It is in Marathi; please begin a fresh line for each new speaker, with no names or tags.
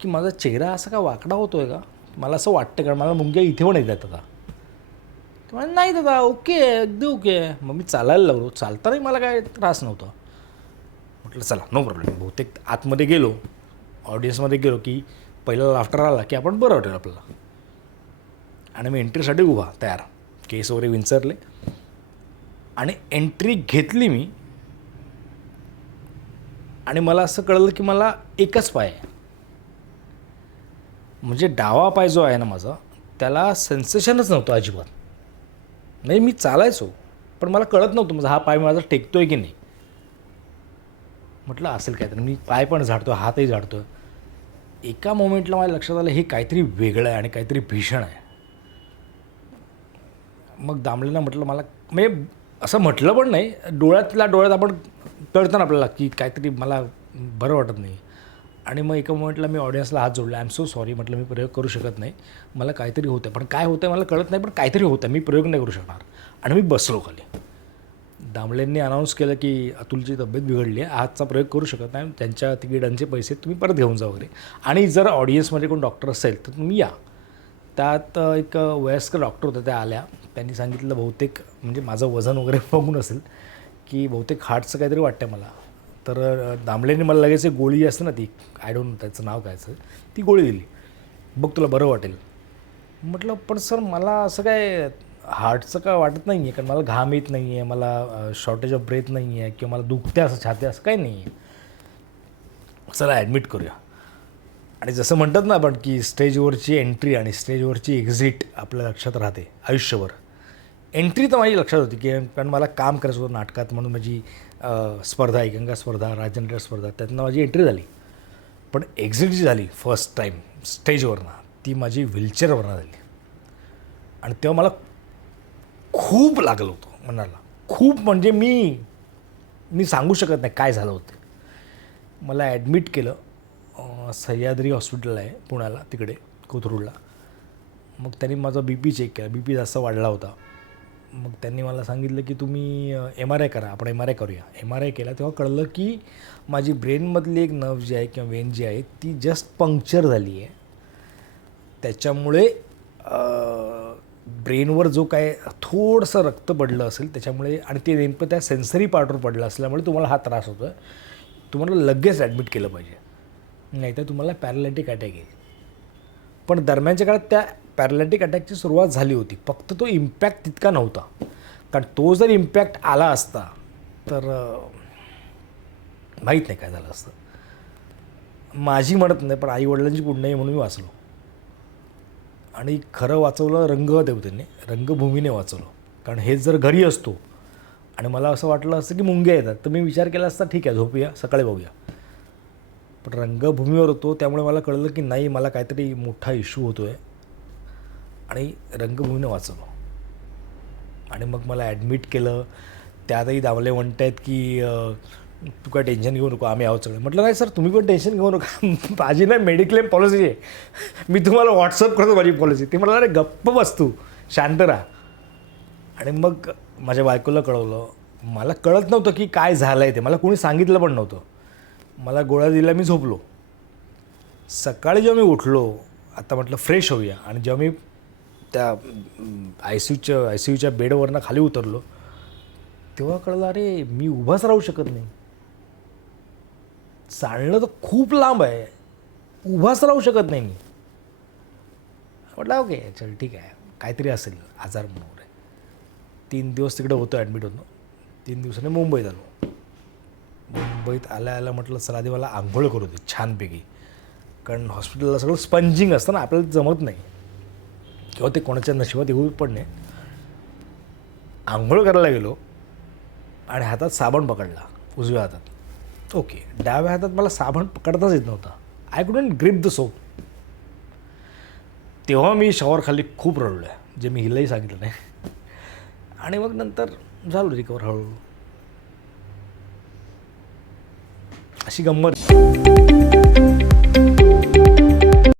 की माझा चेहरा असा का वाकडा होतो आहे का? मला असं वाटतं कारण मला मुंग्या इथे पण येतात आता. म्हणजे नाही दादा ओके अगदी ओके मग मी चालायला लागलो. चालतानाही मला काय त्रास नव्हता. म्हटलं चला नो प्रॉब्लेम बहुतेक आतमध्ये गेलो ऑडियन्समध्ये गेलो की पहिला लाफ्टर आला की आपण बरं वाटेल आपल्याला. आणि मी एंट्रीसाठी उभा तयार. केस वगैरे विंचरले. आणि एंट्री घेतली मी. आणि मला असं कळलं की मला एकच पाय आहे. म्हणजे डावा पाय जो आहे ना माझा त्याला सेन्सेशनच नव्हतं अजिबात. नाही मी चालायचो पण मला कळत नव्हतं माझा हा पाय माझा टेकतोय की नाही. म्हटलं असेल काय तर मी पाय पण झाडतो हातही झाडतो एका मोमेंटला माझ्या लक्षात आलं हे काहीतरी वेगळं आहे आणि काहीतरी भीषण आहे. मग दामलेनं म्हटलं मला म्हणजे असं म्हटलं पण नाही. डोळ्यातल्या डोळ्यात आपण कळतं ना आपल्याला की काहीतरी मला बरं वाटत नाही. आणि मग एका मोमेंटला मी ऑडियन्सला हात जोडला. आय एम सो सॉरी म्हटलं मी प्रयोग करू शकत नाही. मला काहीतरी होतं पण काय होतं मला कळत नाही पण काहीतरी होतं मी प्रयोग नाही करू शकणार. आणि मी बसलो खाली. दामलेंनी अनाऊन्स केलं की अतुलची तब्येत बिघडली आहे. आजचा प्रयोग करू शकत नाही. त्यांच्या तिकिटांचे पैसे तुम्ही परत घेऊन जा वगैरे. आणि जर ऑडियन्समध्ये कोण डॉक्टर असेल तर तुम्ही या. त्यात एक वयस्कर डॉक्टर होत्या त्या आल्या. त्यांनी सांगितलं बहुतेक म्हणजे माझं वजन वगैरे बघून असेल की बहुतेक हार्टचं काहीतरी वाटतं मला. तर दामलेने मला लगेच एक गोळी असते ना ती आय डोंट त्याचं नाव कायचं ती गोळी दिली. बघ तुला बरं वाटेल. म्हटलं पण सर मला असं काय हार्टचं काय वाटत नाही आहे कारण मला घाम येत नाही आहे मला शॉर्टेज ऑफ ब्रेथ नाही आहे किंवा मला दुखते असं छाते असं काही नाही आहे चला ॲडमिट करूया. आणि जसं म्हणतात ना आपण की स्टेजवरची एंट्री आणि स्टेजवरची एक्झिट आपल्या लक्षात राहते आयुष्यभर. एंट्री तर माझी लक्षात होती की कारण मला काम करायचं होतं नाटकात म्हणून माझी स्पर्धा एकांका स्पर्धा राजनटर स्पर्धा त्यातनं माझी एंट्री झाली. पण एक्झिट जी झाली फर्स्ट टाईम स्टेजवरनं ती माझी व्हीलचेअरवरनं झाली. आणि तेव्हा मला खूप लागलं होतं मनाला. खूप म्हणजे मी मी सांगू शकत नाही काय झालं होतं. मला ॲडमिट केलं सह्याद्री हॉस्पिटल आहे पुण्याला तिकडे कोथरूडला. मग त्यांनी माझा बी पी चेक केला. बी पी जास्त वाढला होता. मग त्यांनी मला सांगितलं की तुम्ही एम आर आय करा आपण एम आर आय करूया. एम आर आय केला तेव्हा कळलं की माझी ब्रेनमधली एक नर्व जी आहे किंवा वेन जी आहे ती जस्ट पंक्चर झाली आहे. त्याच्यामुळे ब्रेनवर जो काय थोडंसं रक्त पडलं असेल त्याच्यामुळे आणि ते नेमकं त्या सेन्सरी पार्टवर पडलं असल्यामुळे तुम्हाला हा त्रास होतो आहे तुम्हाला लगेच ॲडमिट केलं पाहिजे. नाहीतर तुम्हाला पॅरालायटिक अटॅक येईल. पण दरम्यानच्या काळात त्या पॅरालायटिक अटॅकची सुरुवात झाली होती. फक्त तो इम्पॅक्ट तितका नव्हता. कारण तो जर इम्पॅक्ट आला असता तर माहीत नाही काय झालं असतं. माझी म्हणत नाही पण आईवडिलांची पुण्याई म्हणून मी वाचलो. आणि खरं वाचवलं रंगदेवतेने रंगभूमीने वाचवलं. कारण हेच जर घरी असतो आणि मला असं वाटलं असतं की मुंग्या येतात तर मी विचार केला असता ठीक आहे झोपूया सकाळी बघूया. पण रंगभूमीवर होतो त्यामुळे मला कळलं की नाही मला काहीतरी मोठा इश्यू होतो आहे आणि रंगभूमीनं वाचवलं आणि मग मला ॲडमिट केलं. त्यातही दामले म्हणत आहेत की तू काय टेन्शन घेऊ नको आम्ही आहोत सगळे. म्हटलं नाही सर तुम्ही पण टेन्शन घेऊ नका. माझी नाही मेडिक्लेम पॉलिसी आहे. मी तुम्हाला व्हॉट्सअप करतो माझी पॉलिसी ते म्हणाला अरे गप्प बस तू. शांत राहा. आणि मग माझ्या बायकोला कळवलं. मला कळत नव्हतं की काय झालं आहे ते. मला कोणी सांगितलं पण नव्हतं. मला गोळ्या दिल्या मी झोपलो. सकाळी जेव्हा मी उठलो आता म्हटलं फ्रेश होऊया. आणि जेव्हा मी त्या आय सी यूच्या आय सी यूच्या बेडवरनं खाली उतरलो. तेव्हा कळलं अरे मी उभाच राहू शकत नाही. चालणं तर खूप लांब आहे. उभाच राहू शकत नाही मी. म्हटलं ओके चल ठीक आहे. काहीतरी असेल आजार म्हणून तीन दिवस तिकडे होतो ॲडमिट होतो. तीन दिवसांनी मुंबईत आलो. मुंबईत आल्या आल्या म्हटलं चला आधी मला आंघोळ करू दे छानपैकी. कारण हॉस्पिटलला सगळं स्पंजिंग असतं ना आपल्याला जमत नाही. किंवा ते कोणाच्या नशिबात येऊ पण नाही आंघोळ करायला गेलो आणि हातात साबण पकडला उजव्या हातात. ओके डाव्या हातात मला साबण पकडताच येत नव्हता. I couldn't grip the soap तेव्हा मी शॉवर खाली खूप रडलो आहे जे मी हिलाही सांगितलं नाही. आणि मग नंतर झालो रिकवर हळूहळू. अशी गंमत.